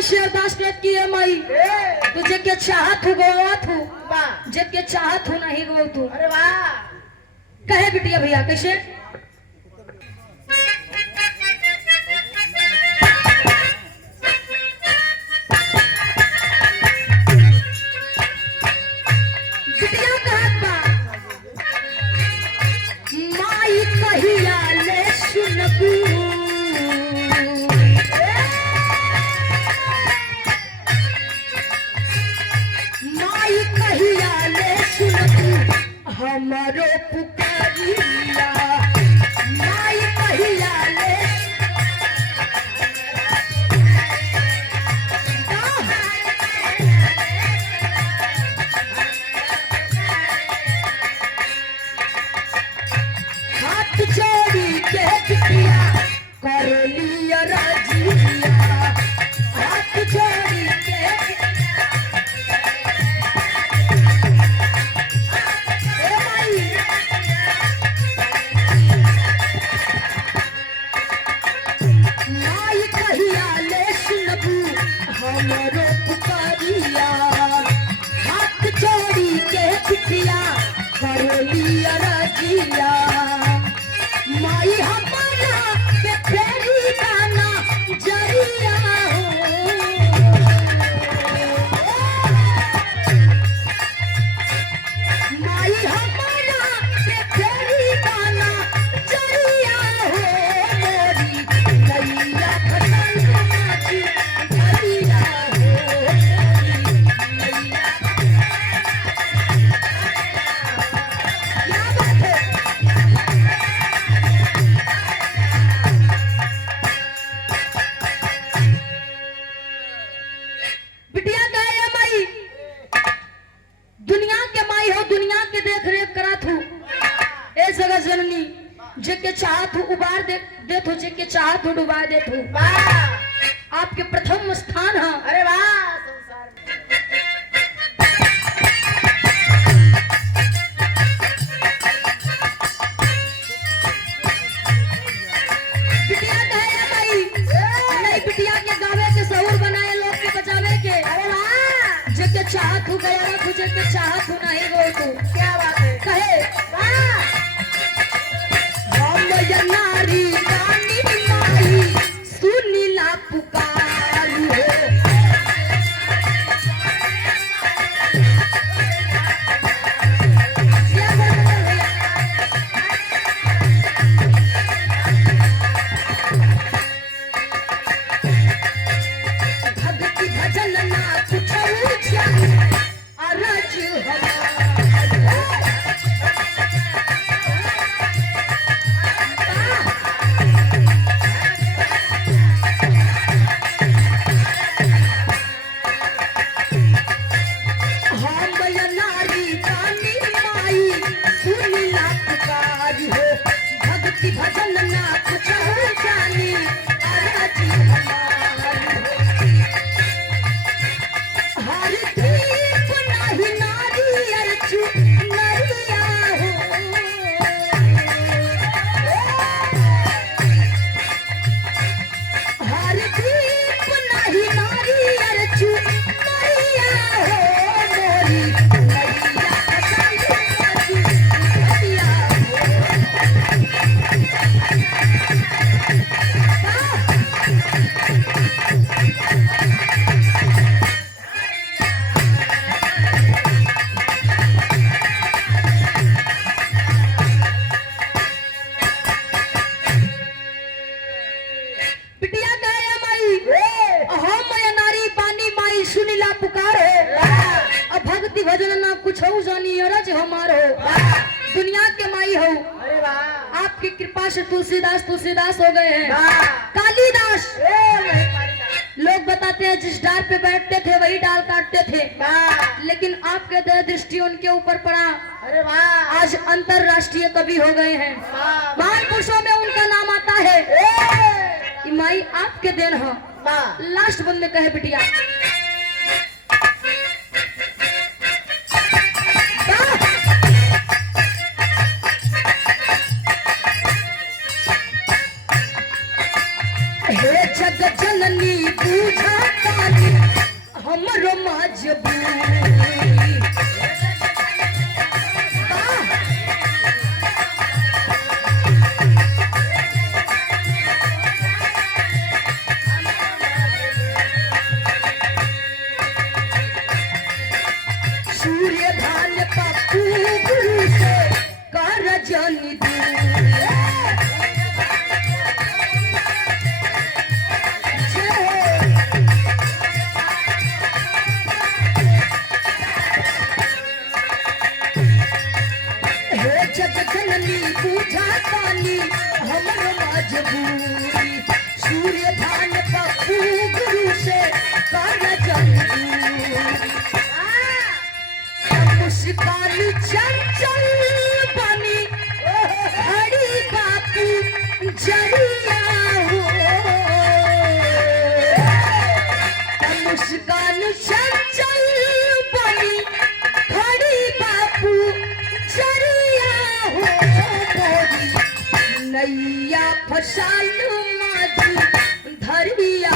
कैसे अरदास की है माई तुझे के चाहत हो गवात हो जे के चाहत हो नहीं गो तू। अरे वाह कहे बिटिया भैया कैसे बिटिया कहत बा माई कहिया ले सुनबू हमारो पुकारिया माई कहिया ले हाथ जोड़ी के बिटिया कर लिया राजिया हाथ जोड़ी के हमारो पुकारिया हाथ जोड़ी के बिटिया कर लिया राजिया माई हमारा पे फेरी दाना जरिया माई हमारा पे फेरी दाना जरिया हो मोरी नैया फसल माची जरिया बिटिया गए माई दुनिया के माई हो दुनिया के देख रेख करा थू ए जगह जननी जे के चाहत हो उबार दे थू जे के चाहत हो डुबा दे थू आपके प्रथम स्थान है। अरे वाह संसार बिटिया गए माई नहीं बिटिया के गावे के सहूर बनाए लोग के बचावे के। अरे वाह जे के चाहत हो गया तुझे के चाहत हो नहीं गो तू क्या बात है कहे वाह हम या नारी रानी माई सुनीला पुकारू हो भक्ति भजन ना कुछ अरज हम या नारी रानी माई सुनीला पुकारी हो भक्ति भजन ना कुछ जानी अरज हमारी हो हर दीप नहीं नारियल चू नरिया हो हर दीप नहीं नारियल चू नरिया हो मोरी नैया खसाई नदिया बिटिया गए माई हम या नारी पानी माई सुनीला पुकार हो अब भक्ति भजन ना कुछ हो जानी अरज हमार हो दुनिया के माई हो। अरे वाह आपकी कृपा से तुलसीदास हो गए हैं वाह कालिदास। ए लोग बताते हैं जिस डाल पे बैठते थे वही डाल काटते थे वाह लेकिन आपके दया दृष्टि उनके ऊपर पड़ा अरे वाह आज अंतरराष्ट्रीय कवि हो गए हैं वाह महान पुरुषों में उनका नाम आता है ए कि माई आपके देन हो। वाह लास्ट बंद में कहे बिटिया हे हे जग जननी पूजा तानी हमरो मजबूरी सूर्य भान पप्पू गुरु से कर जनी जग जननी पूजा तानी हमर मजबूरी सूर्य भान पप्पू गुरु से कर जनी मुस्कान चंचल बनी हरी बापू जरिया हो मुस्कान चंचल बनी हरी बापू जरिया हो मोरी नैया फसालू माझी धरिया